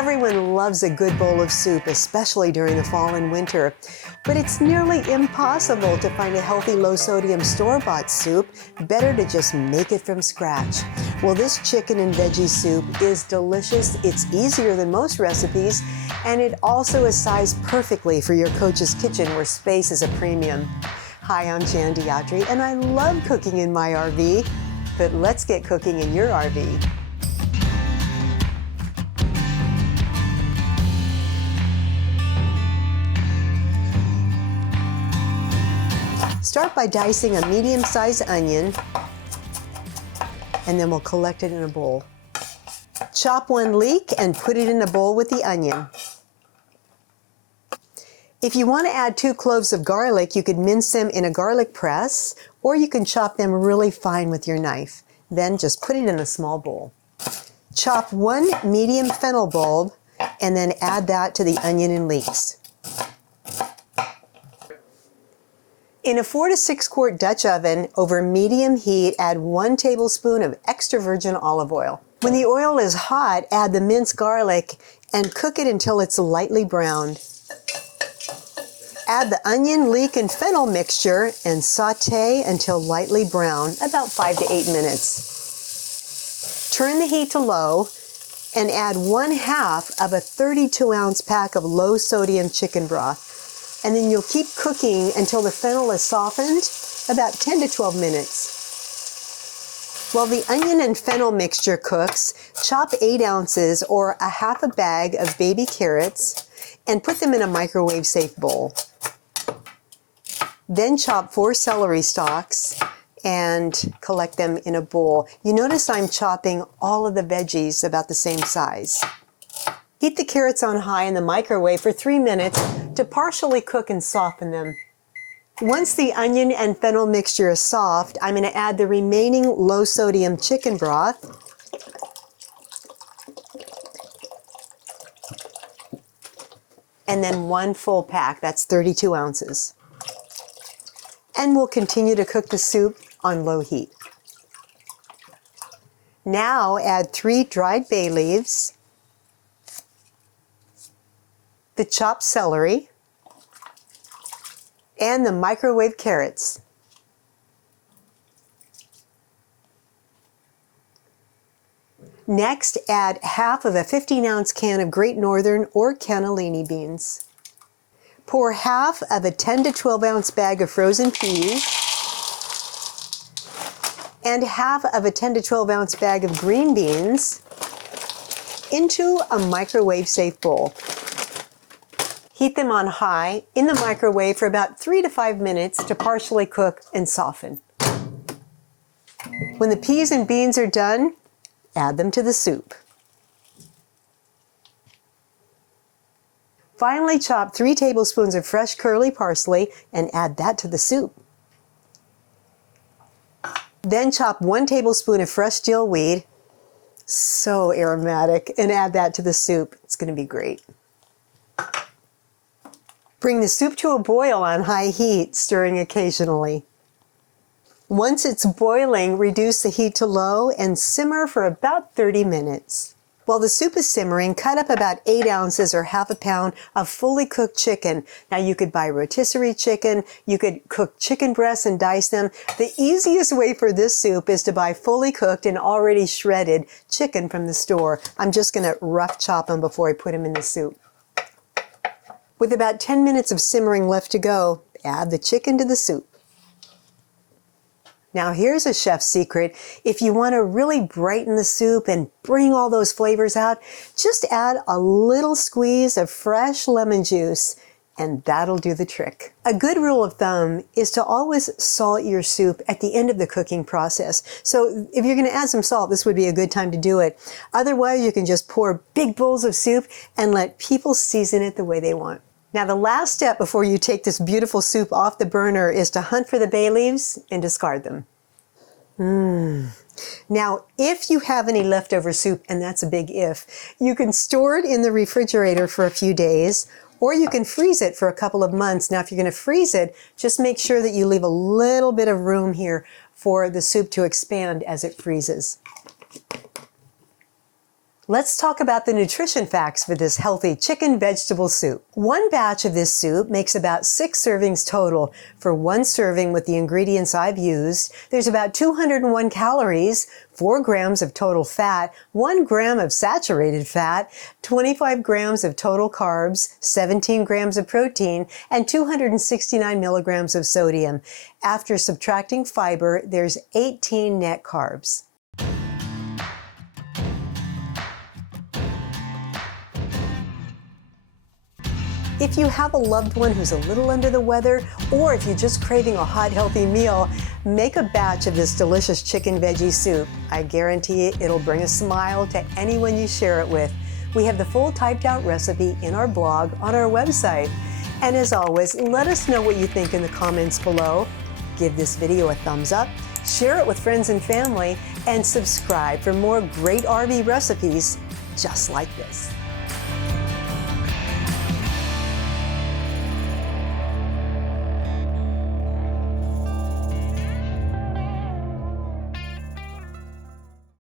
Everyone loves a good bowl of soup, especially during the fall and winter. But it's nearly impossible to find a healthy low-sodium store-bought soup. Better to just make it from scratch. Well, this chicken and veggie soup is delicious. It's easier than most recipes, and it also is sized perfectly for your coach's kitchen where space is a premium. Hi, I'm Jan Diatri, and I love cooking in my RV. But let's get cooking in your RV. Start by dicing a medium-sized onion, and then we'll collect it in a bowl. Chop one leek and put it in a bowl with the onion. If you want to add 2 cloves of garlic, you could mince them in a garlic press, or you can chop them really fine with your knife. Then just put it in a small bowl. Chop 1 medium fennel bulb, and then add that to the onion and leeks. In a 4 to 6 quart Dutch oven, over medium heat, add 1 tablespoon of extra virgin olive oil. When the oil is hot, add the minced garlic and cook it until it's lightly browned. Add the onion, leek, and fennel mixture and saute until lightly brown, about 5 to 8 minutes. Turn the heat to low and add 1/2 of a 32-ounce pack of low-sodium chicken broth. And then you'll keep cooking until the fennel is softened, about 10 to 12 minutes. While the onion and fennel mixture cooks, chop 8 ounces or a 1/2 bag of baby carrots and put them in a microwave-safe bowl. Then chop 4 celery stalks and collect them in a bowl. You notice I'm chopping all of the veggies about the same size. Heat the carrots on high in the microwave for 3 minutes to partially cook and soften them. Once the onion and fennel mixture is soft, I'm going to add the remaining low-sodium chicken broth. And then 1 full pack, that's 32 ounces. And we'll continue to cook the soup on low heat. Now add 3 dried bay leaves, the chopped celery, and the microwave carrots. Next, add 1/2 of a 15-ounce can of Great Northern or Cannellini beans. Pour 1/2 of a 10 to 12-ounce bag of frozen peas and 1/2 of a 10 to 12-ounce bag of green beans into a microwave-safe bowl. Heat them on high in the microwave for about 3 to 5 minutes to partially cook and soften. When the peas and beans are done, add them to the soup. Finally, chop 3 tablespoons of fresh curly parsley and add that to the soup. Then chop 1 tablespoon of fresh dill weed, so aromatic, and add that to the soup. It's going to be great. Bring the soup to a boil on high heat, stirring occasionally. Once it's boiling, reduce the heat to low and simmer for about 30 minutes. While the soup is simmering, cut up about 8 ounces or 1/2 pound of fully cooked chicken. Now you could buy rotisserie chicken, you could cook chicken breasts and dice them. The easiest way for this soup is to buy fully cooked and already shredded chicken from the store. I'm just going to rough chop them before I put them in the soup. With about 10 minutes of simmering left to go, add the chicken to the soup. Now here's a chef's secret. If you want to really brighten the soup and bring all those flavors out, just add a little squeeze of fresh lemon juice and that'll do the trick. A good rule of thumb is to always salt your soup at the end of the cooking process. So if you're going to add some salt, this would be a good time to do it. Otherwise, you can just pour big bowls of soup and let people season it the way they want. Now the last step before you take this beautiful soup off the burner is to hunt for the bay leaves and discard them. Now, if you have any leftover soup, and that's a big if, you can store it in the refrigerator for a few days, or you can freeze it for a couple of months. Now, if you're going to freeze it, just make sure that you leave a little bit of room here for the soup to expand as it freezes. Let's talk about the nutrition facts for this healthy chicken vegetable soup. One batch of this soup makes about 6 servings total. For one serving with the ingredients I've used, there's about 201 calories, 4 grams of total fat, 1 gram of saturated fat, 25 grams of total carbs, 17 grams of protein, and 269 milligrams of sodium. After subtracting fiber, there's 18 net carbs. If you have a loved one who's a little under the weather, or if you're just craving a hot, healthy meal, make a batch of this delicious chicken veggie soup. I guarantee it'll bring a smile to anyone you share it with. We have the full typed out recipe in our blog on our website. And as always, let us know what you think in the comments below. Give this video a thumbs up, share it with friends and family, and subscribe for more great RV recipes just like this.